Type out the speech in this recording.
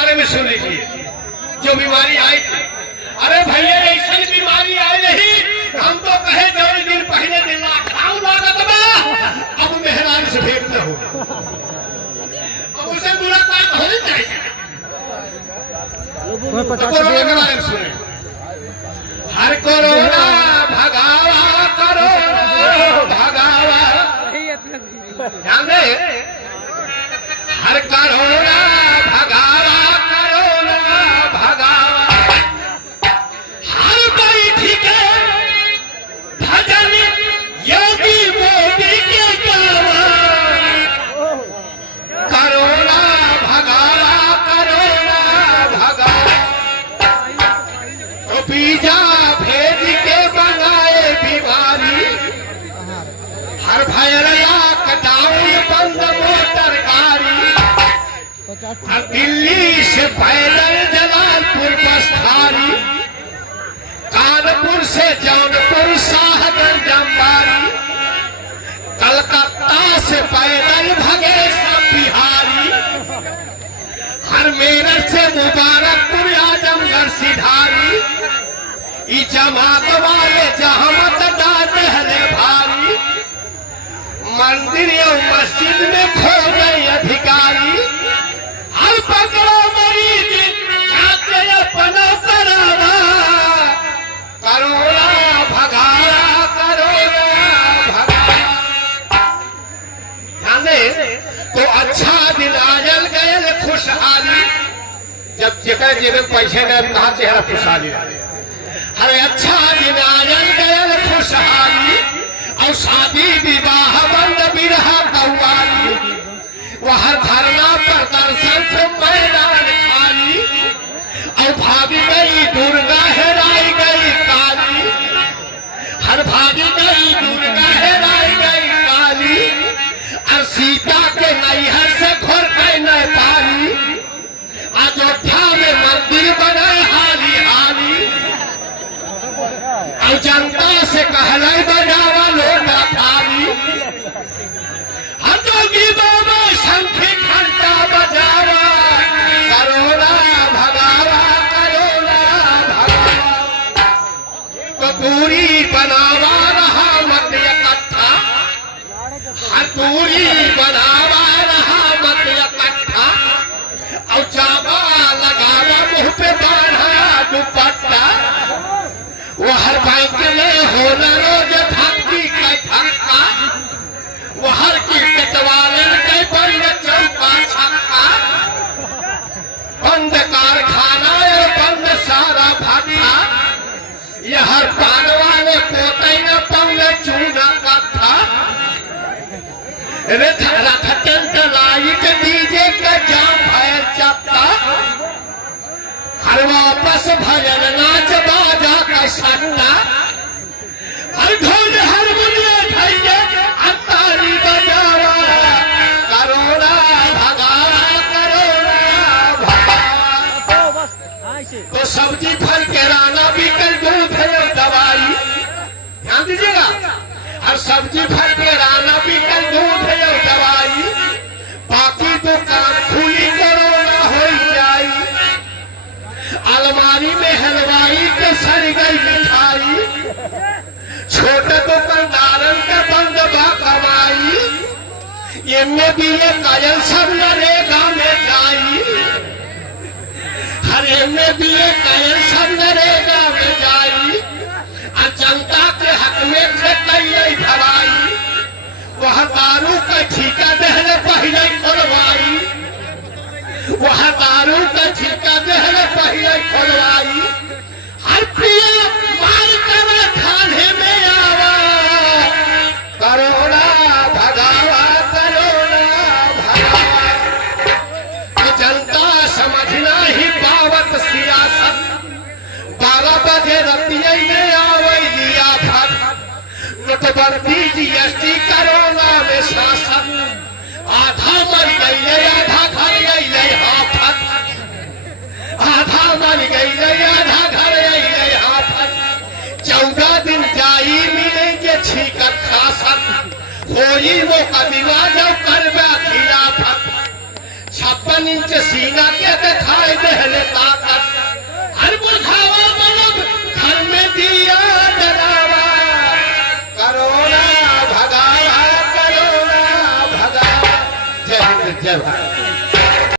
बारे में सुन लीजिए। जो बीमारी आई थी, अरे भैया ऐसी बीमारी आई नहीं, हम तो कहे जोड़ी दिन पहले दिन लाखाऊ लागत बा, अब मेहरान से भेंट न हो, अब उसे बुरा काम हो नहीं चाहिए। कोरोना के सुने, हर कोरोना भगावा, कोरोना भगावा, ध्यान दे, हर कोरोना भगावा, कोरोना भगावा, हर कोई ठीक है भजन योगी मोदी के गावा, कोरोना भगावा, कोरोना भगावा, तो बीजा भेज के बनाए बीमारी, हर भैरया कटाऊं बंद मोटर गाड़ी, दिल्ली से पैदल जलालपुर बस थारी, कानपुर से जौनपुर शाहगंज अंबारी, कलकत्ता से पैदल भगे सब बिहारी, हर मेरठ से मुबारकपुर आजमगढ़ सिधारी, ई जमात वाले जहमत डाले हले भारी, मंदिर या मस्जिद में खो गए अधिकारी, हर पकड़ो मरीज जाते अपना करावा, कोरोना भगावा, कोरोना भगावा। ध्यान दे, तो अच्छा दिन आजल गए खुशहाली, जब जेकर जेब में पैसे न कहा चेहरा खुशहाली, हर अच्छा दिन आजल गए खुशहाली, और शादी विवाह बंद बिरहा कव्वाली, वह धरना प्रदर्शन से मैदान खाली, और भागी गई दुर्गा हेराई गई काली, हर भागी गई दुर्गा हेराई गई काली, और सीता के नैहर से घोर गए नेपाली, अयोध्या में मंदिर बने हाली हाली, और जनता से कहले बजावा लोग थाली, हटोगी बाबा शंखी घंटा बजावा, कोरोना भगावा, कोरोना भगावा, तो दूरी बनावा रहा मत इकट्ठा, हर दूरी बनावा रहा मत इकट्ठा, और जावा लगावा मुंह पे बांधा दुपट्टा, वो हर बैंक में हो रोज भक्ति का धक्का, वो हर क्रिकेट वाले के बंद चौका छक्का, बंद कारखाना बंद सारा भट्टा, ये हर पान वाले पोते न पंग चूना कथा, रथ टेंट लाइट डीजे का जाम भैर चक्का, हर वापस भजन नाच बाजा का सट्टा, हर ढोल हर मुझे भैया अंताली बजावा, कोरोना भगावा, कोरोना भगावा, तो सब्जी फल किराना बिकल दूध है दवाई, ध्यान दीजिएगा, हर सब्जी फल किराना बिकल दूध है दवाई, बाकी दुकान खुली कोरोना हो जाई, अलमारी में हलवाई के सर गई मिठाई, छोटे दुकानदारन के बंद बा कमाई, एमे भी ये कायल सब नरेगा में जाई, हर एमे भी ये कायल सब नरेगा में जाई, और जनता के हक में कई भराई, वह दारू का ठीका देहले पहले खोलवाई, वह दारू का ठीका देहले पहले खोलवाई, हर प्रिय मार कर थाने में आवा, कोरोना भगावा, कोरोना भगावा, जनता समझना ही पावत सियासत, 12 बजे रतिया में आवे लिया भर, नोटबंदी जीएसटी कोरोना में शासन, आधा मर गई आधा घर गई हाफत, आधा मर गई आधा घर गई हाफत, 14 दिन जाई मिलेंगे छीकत खासत, होई वो कदीवा जब करवा खिलाफत, 56 इंच सीना के दिखाए जय भारत।